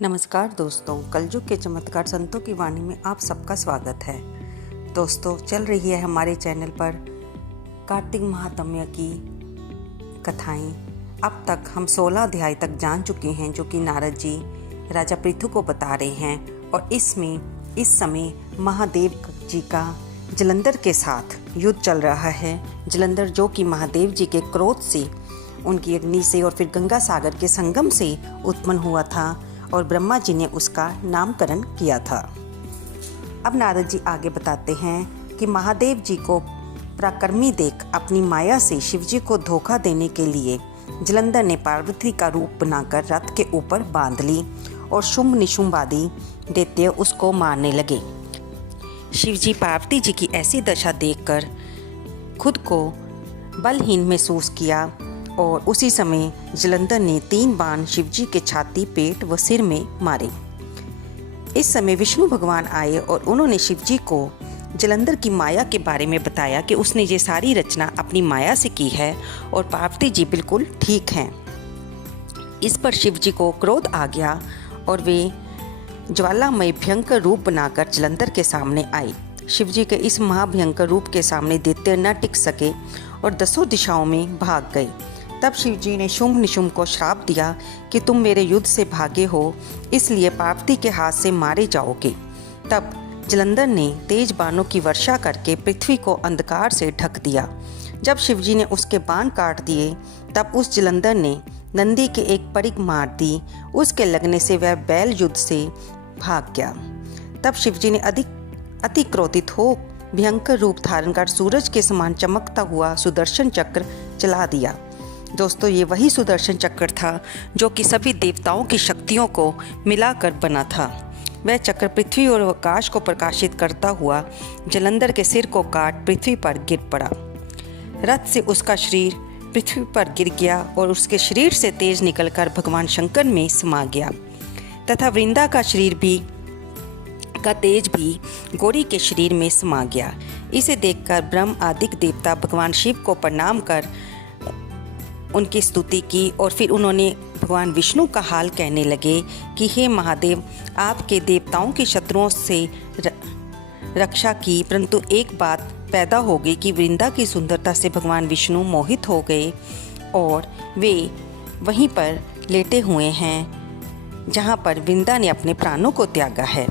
नमस्कार दोस्तों, कलयुग के चमत्कार संतों की वाणी में आप सबका स्वागत है। दोस्तों, चल रही है हमारे चैनल पर कार्तिक महात्म्य की कथाएं। अब तक हम 16 अध्याय तक जान चुके हैं, जो कि नारद जी राजा पृथु को बता रहे हैं। और इसमें इस समय महादेव जी का जलंधर के साथ युद्ध चल रहा है। जलंधर जो कि महादेव जी के क्रोध से, उनकी अग्नि से और फिर गंगा सागर के संगम से उत्पन्न हुआ था और ब्रह्मा जी ने उसका नामकरण किया था। अब नारद जी आगे बताते हैं कि महादेव जी को पराक्रमी देख अपनी माया से शिव जी को धोखा देने के लिए जलंधर ने पार्वती का रूप बनाकर रथ के ऊपर बांध ली और शुंभ निशुंभ आदि दैत्य उसको मारने लगे। शिव जी पार्वती जी की ऐसी दशा देखकर खुद को बलहीन महसूस किया और उसी समय जलंधर ने 3 बाण शिवजी के छाती, पेट व सिर में मारे। इस समय विष्णु भगवान आए और उन्होंने शिवजी को जलंधर की माया के बारे में बताया कि उसने ये सारी रचना अपनी माया से की है और पार्वती जी बिल्कुल ठीक हैं। इस पर शिवजी को क्रोध आ गया और वे ज्वालामय भयंकर रूप बनाकर जलंधर के सामने आए। शिवजी के इस महाभयंकर रूप के सामने दैत्य न टिक सके और 10 दिशाओं में भाग गए। तब शिवजी ने शुंभ निशुंभ को श्राप दिया कि तुम मेरे युद्ध से भागे हो, इसलिए पार्वती के हाथ से मारे जाओगे। तब जलंधर ने तेज बाणों की वर्षा करके पृथ्वी को अंधकार से ढक दिया। जब शिवजी ने उसके बाण काट दिए, तब उस जलंधर ने नंदी के एक परिग मार दी। उसके लगने से वह बैल युद्ध से भाग गया। तब शिवजी ने अति क्रोधित हो भयंकर रूप धारण कर सूरज के समान चमकता हुआ सुदर्शन चक्र चला दिया। दोस्तों, ये वही सुदर्शन चक्र था जो कि सभी देवताओं की शक्तियों को मिलाकर बना था। वह चक्र पृथ्वी और आकाश को प्रकाशित करता हुआ जलंधर के सिर को काट पृथ्वी पर गिर पड़ा। रथ से उसका शरीर पृथ्वी पर गिर गया और उसके शरीर से तेज निकलकर भगवान शंकर में समा गया तथा वृंदा का तेज भी गौरी के शरीर में समा गया। इसे देखकर ब्रह्म आदि देवता भगवान शिव को प्रणाम कर उनकी स्तुति की और फिर उन्होंने भगवान विष्णु का हाल कहने लगे कि हे महादेव, आपके देवताओं के शत्रुओं से रक्षा की, परंतु एक बात पैदा हो गई कि वृंदा की सुंदरता से भगवान विष्णु मोहित हो गए और वे वहीं पर लेटे हुए हैं जहां पर वृंदा ने अपने प्राणों को त्यागा है।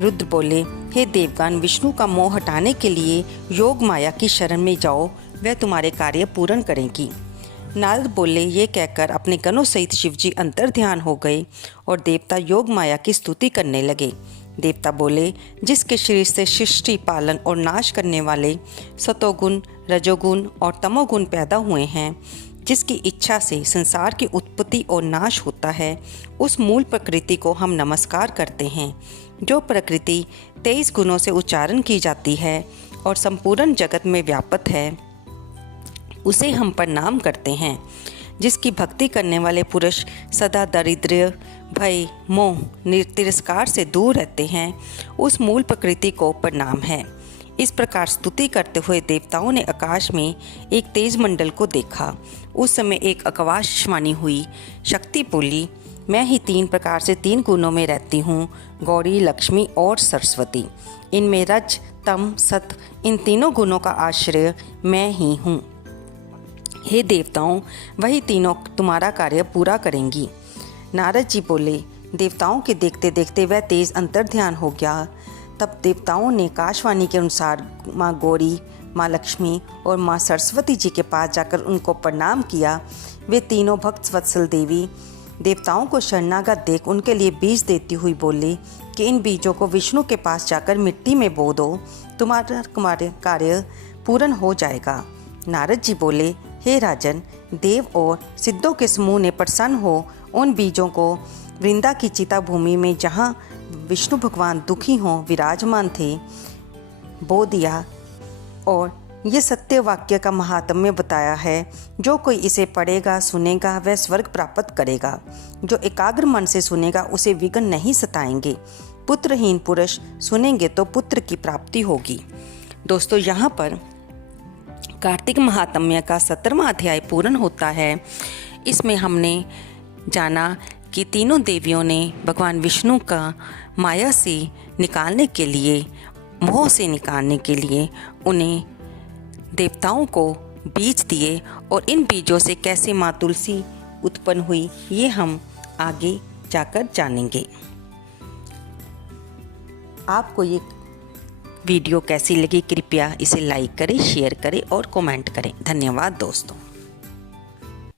रुद्र बोले, हे देवगण, विष्णु का मोह हटाने के लिए योग माया की शरण में जाओ, वह तुम्हारे कार्य पूर्ण करेंगी। नारद बोले, ये कहकर अपने गणों सहित शिवजी अंतर ध्यान हो गए और देवता योग माया की स्तुति करने लगे। देवता बोले, जिसके शरीर से सृष्टि, पालन और नाश करने वाले सतोगुण, रजोगुण और तमोगुण पैदा हुए हैं, जिसकी इच्छा से संसार की उत्पत्ति और नाश होता है, उस मूल प्रकृति को हम नमस्कार करते हैं। जो प्रकृति 23 गुणों से उच्चारण की जाती है और संपूर्ण जगत में व्याप्त है, उसे हम प्रणाम करते हैं। जिसकी भक्ति करने वाले पुरुष सदा दारिद्र्य, भय, मोह, तिरस्कार से दूर रहते हैं, उस मूल प्रकृति को प्रणाम है। इस प्रकार स्तुति करते हुए देवताओं ने आकाश में एक तेज मंडल को देखा। उस समय एक आकाशवाणी हुई। शक्ति बोली, मैं ही 3 प्रकार से 3 गुणों में रहती हूँ, गौरी, लक्ष्मी और सरस्वती। इनमें रज, तम, सत, इन तीनों गुणों का आश्रय मैं ही हूँ। हे देवताओं, वही तीनों तुम्हारा कार्य पूरा करेंगी। नारद जी बोले, देवताओं के देखते देखते वह तेज अंतर्ध्यान हो गया। तब देवताओं ने आकाशवाणी के अनुसार माँ गौरी, माँ लक्ष्मी और माँ सरस्वती जी के पास जाकर उनको प्रणाम किया। वे तीनों भक्त वत्सल देवी देवताओं को शरणागत देख उनके लिए बीज देती हुई बोली कि इन बीजों को विष्णु के पास जाकर मिट्टी में बो दो, तुम्हारा कार्य पूर्ण हो जाएगा। नारद जी बोले, हे राजन, देव और सिद्धों के समूह ने प्रसन्न हो उन बीजों को वृंदा की चिता भूमि में, जहाँ विष्णु भगवान दुखी हों विराजमान थे, बो दिया। और ये सत्य वाक्य का महात्म्य बताया है। जो कोई इसे पढ़ेगा, सुनेगा, वह स्वर्ग प्राप्त करेगा। जो एकाग्र मन से सुनेगा, उसे विघ्न नहीं सताएंगे। पुत्रहीन पुरुष सुनेंगे तो पुत्र की प्राप्ति होगी। दोस्तों, यहाँ पर कार्तिक महात्म्य का 17वां अध्याय पूर्ण होता है। इसमें हमने जाना कि तीनों देवियों ने भगवान विष्णु का माया से निकालने के लिए, मोह से निकालने के लिए उन्हें देवताओं को बीज दिए और इन बीजों से कैसे माँ तुलसी उत्पन्न हुई ये हम आगे जाकर जानेंगे। आपको ये वीडियो कैसी लगी कृपया इसे लाइक करें, शेयर करें और कमेंट करें। धन्यवाद दोस्तों।